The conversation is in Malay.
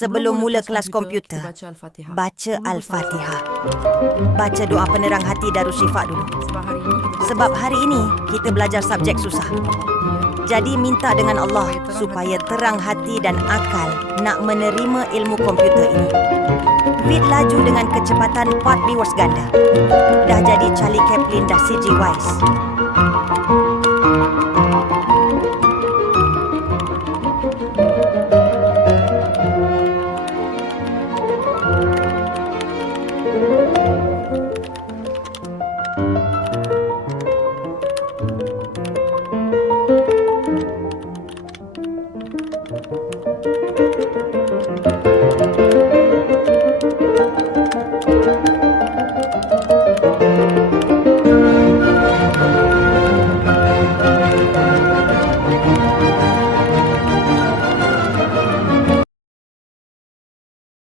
Sebelum mula kelas komputer, baca Al-Fatihah. Baca doa penerang hati Darussyifaa dulu. Sebab hari ini kita belajar subjek susah. Jadi minta dengan Allah supaya terang hati dan akal nak menerima ilmu komputer ini. Vid laju dengan kecepatan 4 viewers ganda. Dah jadi Charlie Chaplin dah CG Wise.